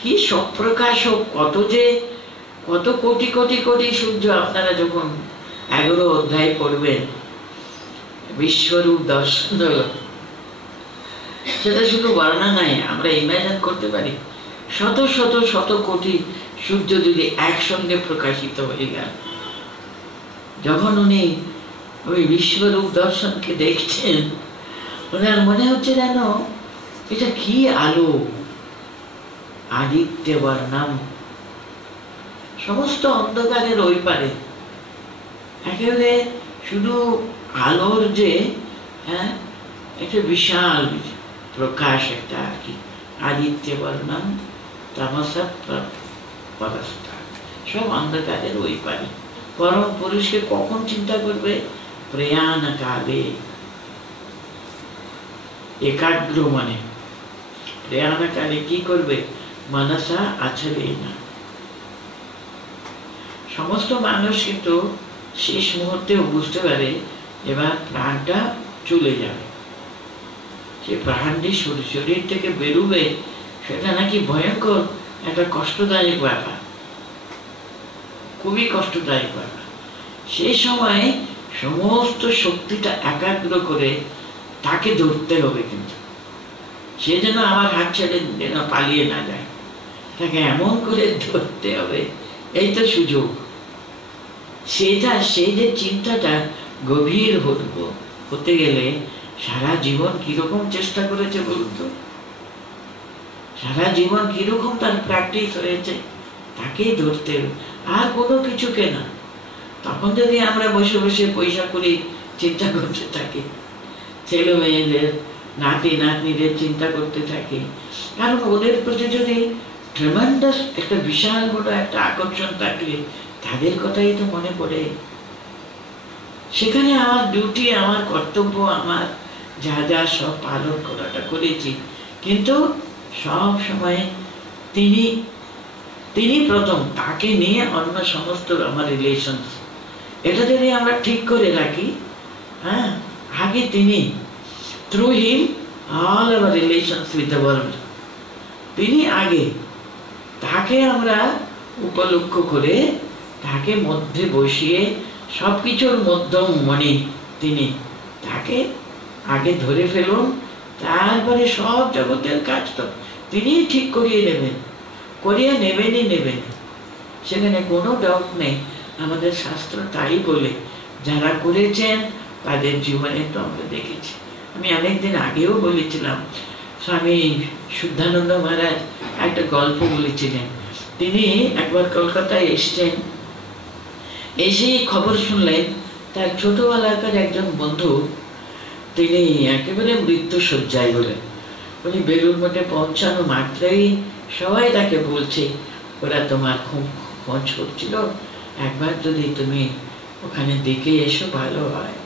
কি সপ্রকাশ, কত কোটি কোটি কোটি সূর্য। আপনারা যখন 11 অধ্যায় পড়বেন, বিশ্বরূপ দর্শন হলো, সেটা শুধু বর্ণনা নাই, আমরা ইমাজিন করতে পারি শত শত শত কোটি সূর্য যদি একসঙ্গে প্রকাশিত হয়ে গেল। যখন উনি ওই বিশ্বরূপ দর্শনকে দেখছেন, ওনার মনে হচ্ছে যেন এটা কি আলো। আদিত্য বর্ণম, সমস্ত অন্ধকারের ওই পারে একেবারে শুধু আলোর যে একটা বিশাল প্রকাশ একটা আর কি। আদিত্য বর্ণম তামস পরস্তাৎ, সব অন্ধকারের ওই পারে। পরম পুরুষকে কখন চিন্তা করবে? প্রয়াণ কালে, একাগ্র মনে। প্রয়াণ কালে কি করবে? মনসা আছলে না। সমস্ত মানুষ কিন্তু শেষ মুহূর্তে বুঝতে পারে এবার প্রাণটা চলে যাবে। সে প্রাণটি শরীর থেকে বেরোবে, সেটা নাকি ভয়ঙ্কর একটা কষ্টদায়ক ব্যাপার, খুবই কষ্টদায়ক ব্যাপার। সেই সময় সমস্ত শক্তিটা একাগ্র করে তাকে ধরতে হবে, কিন্তু সে যেন আমার হাত ছেড়ে যেন পালিয়ে না যায়, তাকে এমন করে ধরতে হবে। এই তো সুযোগ। সেই যে চিন্তাটা গভীর হতে গেলে সারা জীবন কিরকম চেষ্টা করেছে বলুন তো, সারা জীবন কিরকম তার প্র্যাকটিস হয়েছে, তাকেই ধরতে হবে, আর কোনো কিছুকে না। তখন যদি আমরা বসে বসে পয়সা করে চিন্তা করতে থাকি, ছেলে মেয়েদের নাতি নাতনিদের চিন্তা করতে থাকি, কারণ ওদের প্রতি যদি ট্রেমেন্ডাস একটা বিশাল বড় একটা আকর্ষণ থাকলে তাদের কথাই তো মনে পড়ে। সেখানে আমার ডিউটি, আমার কর্তব্য, আমার যা যা সব পালন করাটা করেছি, কিন্তু সব সময় তিনি প্রথম, তাকে নিয়ে অন্য সমস্ত আমার রিলেশন, এটা যদি আমরা ঠিক করে রাখি, হ্যাঁ, আগে তিনি, through him all our relations with the world, তিনি আগে, তাকে আমরা উপলক্ষ করে তাকে মধ্যে বসিয়ে সবকিছুর মধ্যম মনে তিনি, তাকে আগে ধরে ফেলুন, তারপরে সব জগতের কাজ তো তিনি ঠিক করিয়ে নেবেন, করিয়ে নেবেন। সেখানে কোনো ডাউট নেই। আমাদের শাস্ত্র তাই বলে, যারা করেছেন তাদের জীবনে তো আমরা দেখেছি। আমি অনেকদিন আগেও বলেছিলাম, স্বামী শুদ্ধানন্দ মহারাজ একটা গল্প বলেছিলেন। তিনি একবার কলকাতায় এসছেন, এসে খবর শুনলেন তার ছোটবেলাকার একজন বন্ধু, তিনি একেবারে মৃত্যু শয্যায় বলেন। উনি বেলুড় মঠে পৌঁছানো মাত্রই সবাই তাকে বলছে, ওরা তোমার খুব খোঁজ করছিল, একবার যদি তুমি ওখানে দেখে এসো ভালো হয়,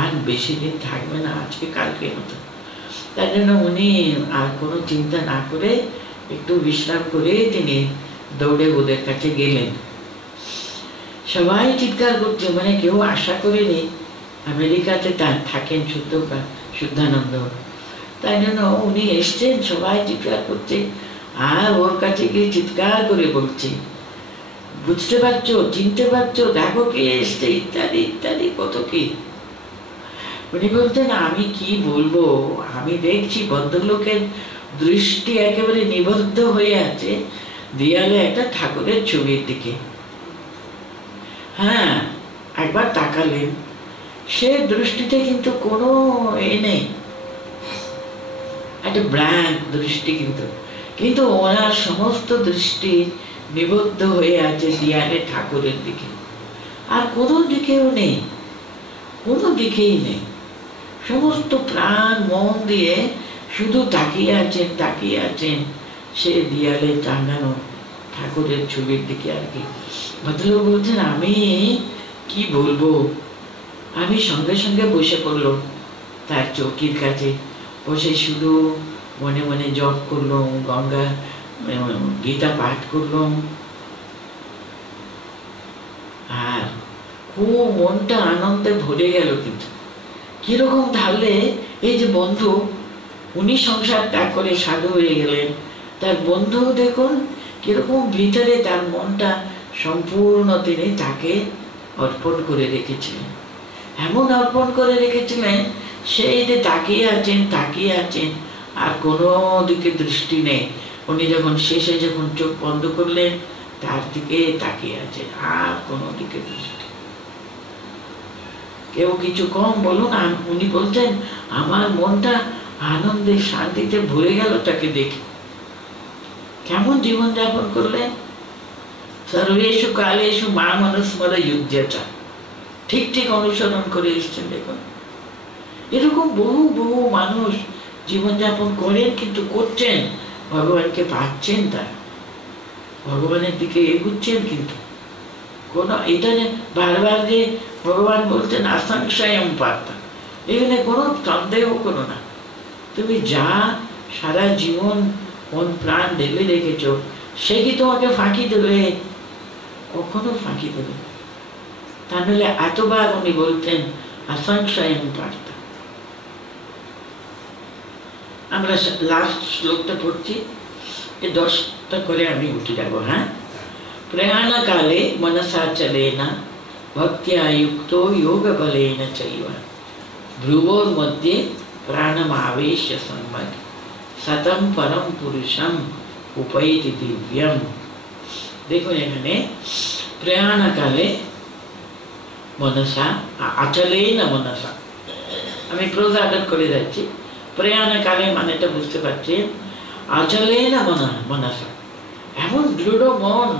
আর বেশি দিন থাকবে না, আজকে কালকে মতো। তাই জন্য উনি আর কোনো চিন্তা না করে একটু বিশ্রাম করে তিনি দৌড়ে ওদের কাছে গেলেন। সবাই চিৎকার করছে, মানে কেউ আশা করেনি আমেরিকাতে থাকেন শুদ্ধানন্দ। তাই জন্য উনি এসছেন, সবাই চিৎকার করছে, আর ওর কাছে গিয়ে চিৎকার করে বলছে, বুঝতে পারছো, চিনতে পারছো, দেখো কে এসছে, ইত্যাদি ইত্যাদি কত কি। উনি বলতেন, আমি কি বলবো, আমি দেখছি ভদ্রলোকের দৃষ্টি একেবারে নিবদ্ধ হয়ে আছে দেয়ালে একটা ঠাকুরের ছবির দিকে। হ্যাঁ, একবার তাকালেন, সে দৃষ্টিতে কিন্তু কোনো এ নেই, একটা ব্ল্যাঙ্ক দৃষ্টি, কিন্তু কিন্তু ওনার সমস্ত দৃষ্টি নিবদ্ধ হয়ে আছে দেয়ালে ঠাকুরের দিকে, আর কোনো দিকেও নেই, কোনো দিকেই নেই। সমস্ত প্রাণ মন দিয়ে শুধু তাকিয়ে আছেন, তাকিয়ে আছেন সে দেয়ালে টাঙানো ঠাকুরের ছবির দিকে আর কি। ভদ্রলোক বলছেন, আমি কি বলবো, আমি সঙ্গে সঙ্গে বসে পড়লো তার চৌকির কাছে, বসে শুধু মনে মনে জপ করলাম, গঙ্গা গীতা পাঠ করলাম, আর খুব মনটা আনন্দে ভরে গেল। কিন্তু কিরকম তাহলে এই যে বন্ধু, উনি সংসার ত্যাগ করে সাধু হয়ে গেলেন, তার বন্ধু দেখুন কিরকম ভিতরে তার মনটা সম্পূর্ণ তিনি তাকে অর্পণ করে রেখেছিলেন, এমন অর্পণ করে রেখেছিলেন সেই যে তাকিয়ে আছেন, তাকিয়ে আছেন, আর কোনো দিকে দৃষ্টি নেই। উনি যখন শেষে যখন চোখ বন্ধ করলেন তার দিকে তাকিয়ে আছেন, আর কোনো দিকে দৃষ্টি। কেউ কিছু কম বলুন, উনি বলছেন আমার মনটা আনন্দে শান্তিতে ভরে গেল তাকে দেখে। কেমন জীবনযাপন করলেন? সর্বেষু কালেষু মাম অনুস্মর যুজ্যতা, ঠিক ঠিক অনুসরণ করে এসছেন। দেখুন এরকম বহু বহু মানুষ জীবনযাপন করেন, কিন্তু করছেন, ভগবানকে পাচ্ছেন, তারা ভগবানের দিকে এগুচ্ছেন। কিন্তু কোনো এটা বারবার যে ভগবান বলছেন আসংশয়ম পার্থ, এখানে কোনো সন্দেহ করো না, তুমি যা সারা জীবন কোন প্রাণ ঢেলে রেখেছ সে কি তোমাকে ফাঁকি দেবে? কখনো ফাঁকি দেবে। তা নাহলে এতবার উনি বলতেন আসংশয়ম পার্থ। আমরা লাস্ট শ্লোকটা পড়ছি, 10টা করে আমি উঠে যাব। হ্যাঁ, প্রয়াণ কালে মনসা চলেন ভক্তিয়া যুক্ত যোগ বলেন চৈব ভ্রুবোর মধ্যে প্রাণমাবেশ্য সম্যক শতম পরম পুরুষম উপৈতি দিব্যম। দেখুন এখানে প্রয়াণ কালে মনসা, আচলেন মনসা, আমি প্রোজাডার করে যাচ্ছি। প্রয়াণ কালে মানেটা বুঝতে পারছেন, আচলেন মনসা, এমন দৃঢ় মন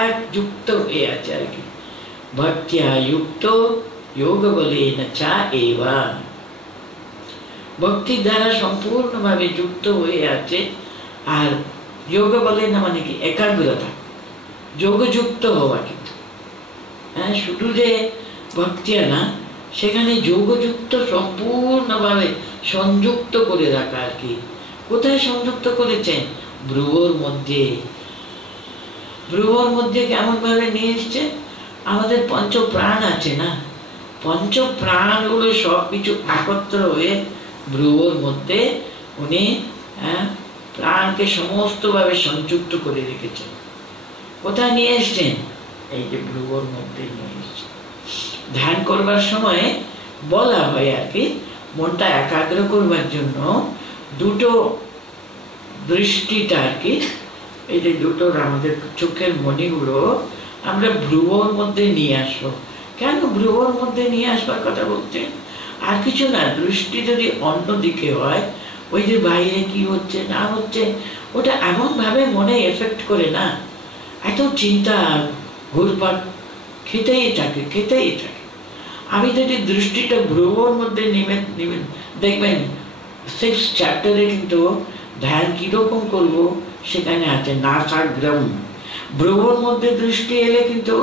এক যুক্ত হয়ে আছে আর কি। ভক্তিয়া যুক্ত যোগ বলেন চা এবা, ভক্তির দ্বারা সম্পূর্ণভাবে যুক্ত হয়ে আছে। আর যোগ বলেন মানে কি? একাগ্রতা, যোগযুক্ত হওয়া। কিন্তু হ্যাঁ, শুধু যে ভক্তি না, সেখানে যোগযুক্ত, সম্পূর্ণভাবে সংযুক্ত করে রাখা আর কি। কোথায় সংযুক্ত করেছেন? ভ্রুর মধ্যে। ভ্রুর মধ্যে কেমন ভাবে নিয়ে এসছে? আমাদের পঞ্চ প্রাণ আছে না, পঞ্চ প্রাণগুলো সবকিছু একত্র হয়ে ভ্রুর মধ্যে উনি প্রাণকে সমস্তভাবে সংযুক্ত করে রেখেছেন। কোথায় নিয়ে এসছেন? এই যে ভ্রুর মধ্যে নিয়ে এসছেন। ধ্যান করবার সময় বলা হয় আর কি, মনটা একাগ্র করবার জন্য দুটো দৃষ্টিটা আর কি, এই যে দুটো আমাদের চোখের মণিগুলো আমরা ভ্রুর মধ্যে নিয়ে আসবো। কেন ভ্রুর মধ্যে নিয়ে আসবার কথা বলছেন? আর কিছু না, দৃষ্টি যদি অন্য দিকে হয়, ওই যে বাইরে কি হচ্ছে না হচ্ছে ওটা এমন ভাবে মনে এফেক্ট করে না, এত চিন্তা ঘুরপাক খেতেই থাকে, খেতেই থাকে। আমি যদি দৃষ্টিটা ভ্রুর মধ্যে নেমে দেখবেন 6th চ্যাপ্টারে কিন্তু ধ্যান কিরকম করব সেখানে আছে নাসাগ্রম। ভ্রুর মধ্যে দৃষ্টি এলে কিন্তু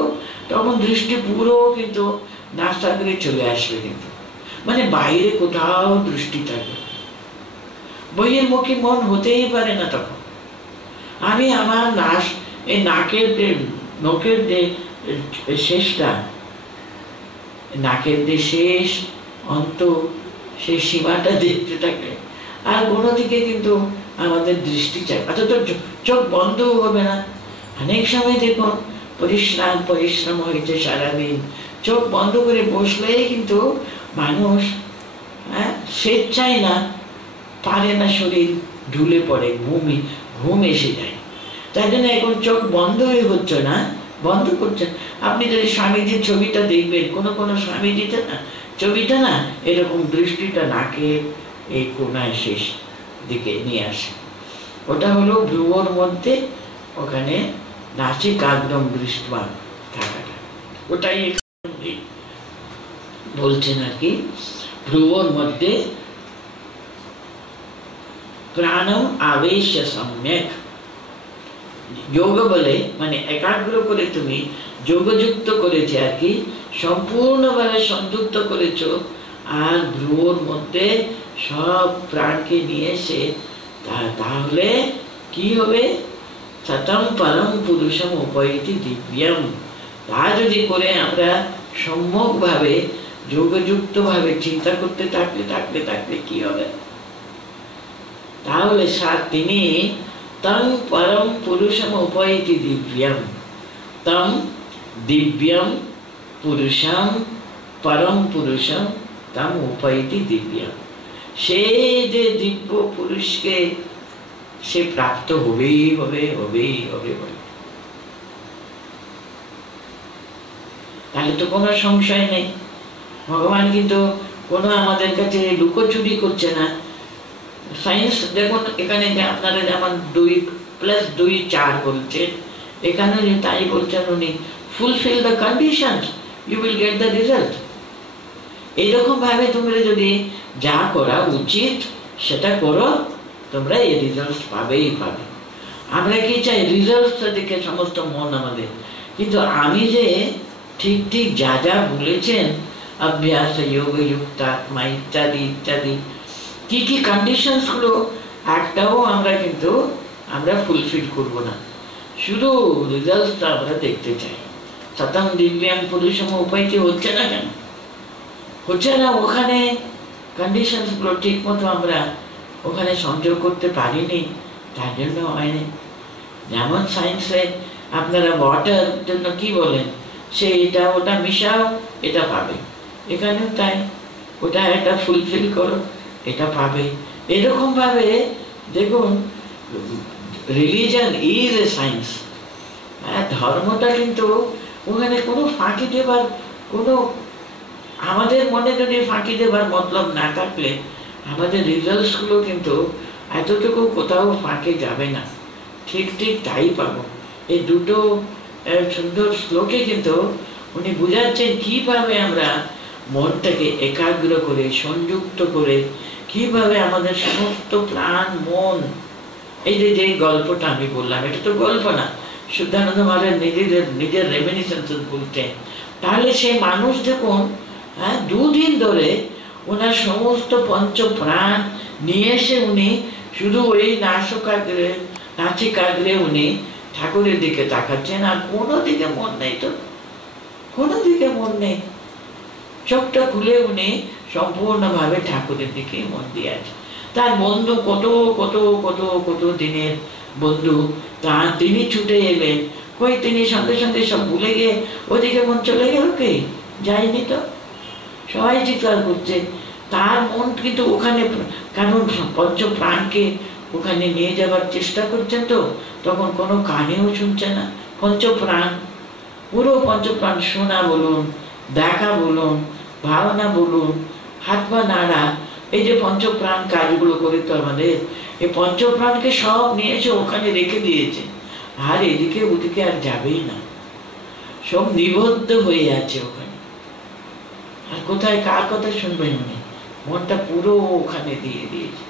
তখন দৃষ্টি পুরো কিন্তু নাসাগ্রে চলে আসবে, কিন্তু মানে বাইরে কোথাও দৃষ্টি থাকবে, বহির্মুখী মন হতেই পারে না তখন। আমি আমার এই নাকের যে নখের যে শেষটা, নাকের যে শেষ অন্ত, সেই সীমাটা দেখতে থাকে, আর কোনো দিকে কিন্তু আমাদের দৃষ্টি চাই, অথচ চোখ বন্ধও হবে না। অনেক সময় দেখুন পরিশ্রম হয়েছে সারাদিন, চোখ বন্ধ করে বসলেই কিন্তু মানুষ স্বেচ্ছায় না পারে না, শরীর ঢুলে পড়ে, ঘুম এসে যায়। তাই জন্য এখন চোখ বন্ধ হয়ে হচ্ছে না, বন্ধ করছেন। আপনি যদি স্বামীজির ছবিটা দেখবেন, কোনো স্বামীজিতে না ছবিটা না এরকম দৃষ্টিটা নাকে এই কোনায় শেষ দিকে নিয়ে আসে, ওটা হলো ভ্রুর মধ্যে ওখানে নাসিকাগ্রম দৃষ্টা থাকাটা, ওটাই বলছেন আর কি। ভ্রুর মধ্যে প্রাণম আবেশ সম্যক, যোগ বলে মানে একাগ্র করে তুমি যোগযুক্ত করেছে আর কি, সম্পূর্ণভাবে সংযুক্ত করেছ, আর ভ্রুর মধ্যে সব প্রাণকে নিয়ে এসে তাহলে কি হবে? সতম পরম পুরুষম উপৈতি দিব্যম। তা যদি করে আমরা সম্যকভাবে যোগযুক্তভাবে চিন্তা করতে থাকলে কি হবে? তাহলে তিনি তং পরম পুরুষম উপৈতি দিব্যম, তম দিব্যম পুরুষম পরম পুরুষম তম উপৈতি দিব্যম। সে যে দিব্য পুরুষকে সে প্রাপ্ত হবেই হবে। তাহলে তো কোনো সংশয় নেই, ভগবান কিন্তু কোনো আমাদের কাছে লুকোচুরি করছে না। সায়েন্স দেখুন, এখানে যে আপনারা যেমন 2+2=4 বলছেন, এখানে তাই বলছেন উনি, fulfil the conditions you will get the result. এইরকম ভাবে তোমরা যদি যা করা উচিত সেটা করো, তোমরা এই রেজাল্ট পাবেই পাবে। আমরা কি চাই? রেজাল্টটা দেখে সমস্ত মন আমাদের, কিন্তু আমি যে ঠিক যা বলেছেন অভ্যাস যোগযুক্ত আত্মা ইত্যাদি ইত্যাদি কি কন্ডিশনস গুলো একটাও আমরা ফুলফিল করবো না, শুধু রেজাল্টটা আমরা দেখতে চাই। সতম দিব্যাম পুরুষম উপায়টি হচ্ছে না কেন? হচ্ছে না, ওখানে কন্ডিশনস গুলো ঠিক মতো আমরা ওখানে সংযোগ করতে পারিনি, তার জন্য হয়নি। যেমন সায়েন্সে আপনারা ওয়াটার জন্য কি বলেন, সে এটা ওটা মিশাও এটা পাবে, এখানেও তাই, ওটা একটা ফুলফিল করো এটা পাবে। এরকম ভাবে দেখুন, রিলিজন ইজ এ সায়েন্স। ধর্মটা কিন্তু ওখানে কোনো ফাঁকি দেবার কোনো, আমাদের মনে যদি ফাঁকি দেবার মতলব না থাকলে আমাদের রেজাল্টসগুলো কিন্তু এতটুকু কোথাও ফাঁকে যাবে না, ঠিক তাই পাবো। এই দুটো সুন্দর শ্লোকে কিন্তু উনি বুঝাচ্ছেন কিভাবে আমরা মনটাকে একাগ্র করে সংযুক্ত করে কিভাবে আমাদের সমস্ত প্রাণ মন, এই যে গল্পটা আমি বললাম, এটা তো গল্প না, শুদ্ধানন্দ মহারাজ নিজের রেমিনিসেন্সেস বলতেন। তাহলে সেই মানুষ দেখুন, 2 দিন ধরে ওনার সমস্ত পঞ্চ প্রাণ নিয়ে এসে উনি শুধু ওই নাসিকাগ্রে উনি ঠাকুরের দিকে তাকাচ্ছেন, আর কোনো দিকে মন নেই, তো কোনো দিকে মন নেই। চোখটা খুলে উনি সম্পূর্ণভাবে ঠাকুরের দিকে মন দিয়ে আছে। তার বন্ধু কত দিনের বন্ধু, তিনি ছুটে এলেন, তিনি সঙ্গে সব ভুলে গিয়ে ওদিকে মন চলে গেল, কে যায়নি তো, সবাই চিৎকার করছে, তার মন কিন্তু ওখানে, কারণ পঞ্চ প্রাণকে ওখানে নিয়ে যাবার চেষ্টা করছেন, তো তখন কোনো কানেও শুনছে না। পঞ্চপ্রাণ, পুরো পঞ্চপ্রাণ, শোনা বলুন, দেখা বলুন, ভাবনা বলুন, হাত পা নাড়া, এই যে পঞ্চপ্রাণ কাজগুলো করে তো আমাদের, এই পঞ্চপ্রাণকে সব নিয়েছে ওখানে রেখে দিয়েছে, আর এদিকে ওদিকে আর যাবেই না, সব নিবদ্ধ হয়ে আছে ওখানে। আর কোথায় কার কথা শুনবেন উনি? মনটা পুরো ওখানে দিয়ে দিয়েছে।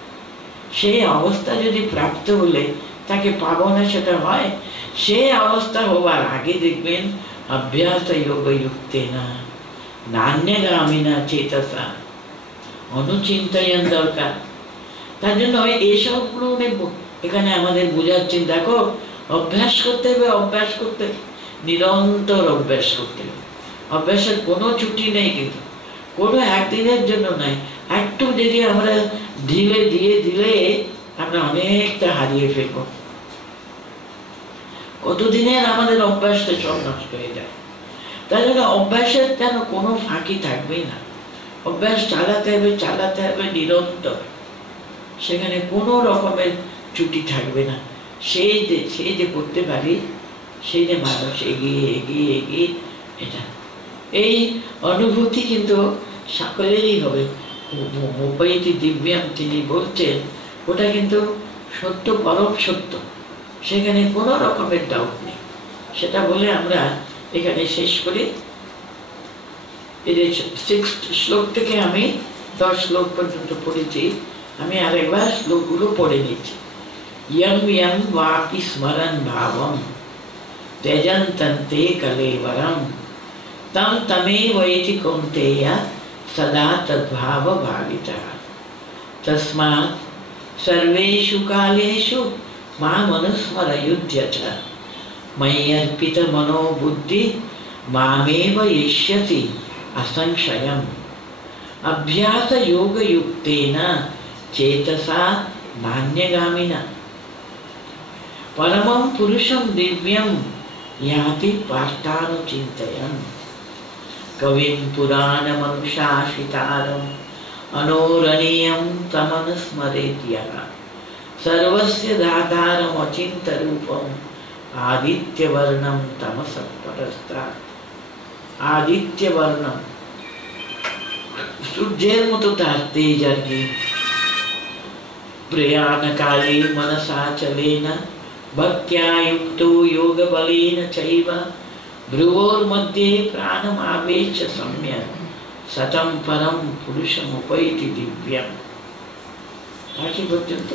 সেই অবস্থা যদি প্রাপ্ত হলে তাকে পাবো না সেটা হয়? সেই অবস্থা হওয়ার আগে দেখবেন অভ্যাস যোগযুক্তে না নান্যগামিনা চেতসা অনুচিন্তয়ন দরকার। তার জন্য এইসবগুলো এখানে আমাদের বোঝাচ্ছেন, দেখো অভ্যাস করতে হবে, নিরন্তর অভ্যাস করতে হবে। অভ্যাসের কোনো ছুটি নেই, কিন্তু কোনো একদিনের জন্য নয়। একটু যদি আমরা ঢিলে দিলে আমরা অনেকটা হারিয়ে ফেলবো। কতদিনের আমাদের অভ্যাসটা সব নষ্ট হয়ে যায়। তাই জন্য অভ্যাসের যেন কোনো ফাঁকি থাকবেই না। অভ্যাস চালাতে হবে নিরন্তর, সেখানে কোনো রকমের ছুটি থাকবে না। সেই যে করতে পারি, সেই যে মানুষ এগিয়ে এটা এই অনুভূতি কিন্তু সকলেরই হবে। উপৈতি দিব্যাম তিনি বলছেন, ওটা কিন্তু সত্য, পরম সত্য, সেখানে কোনো রকমের ডাউট নেই। সেটা বলে আমরা এখানে শেষ করি। এই যে 6th শ্লোক থেকে আমি 10 শ্লোক পর্যন্ত পড়েছি, আমি আরেকবার শ্লোকগুলো পড়ে নিচ্ছি। यं यं वापि स्मरन् भावं त्यजन्तन्ते कलेवरं तं तमेवैति कौन्तेय सदा तद्भावभावितः तस्मात् सर्वेषु कालेषु मामनुस्मरयुध्य च मय्यर्पितमनो बुद्धि मामेव यिष्यसि असंशयम् अभ्यासयोगयुक्तेन चेतसा नान्यगामिना परमं पुरुषं दिव्यं याति पार्थानुचिन्तयन् कविं पुराणमनुशासितारम् अनोरणीयं तमनुस्मरेत् यः सर्वस्य दातारमचिन्तरूपम् आदित्यवर्णं तमसः परस्तात्। आदित्यवर्णं সূর্যের মতো তার তেজ আর কি। प्रयाणकाले मनसा चलेन भक्त्या युक्तो योगबलेन चैव भ्रुवोर्मध्ये प्राणमावेश्य सम्यक् सतं परं पुरुषमुपैति दिव्यम्। आखिर पर्यंत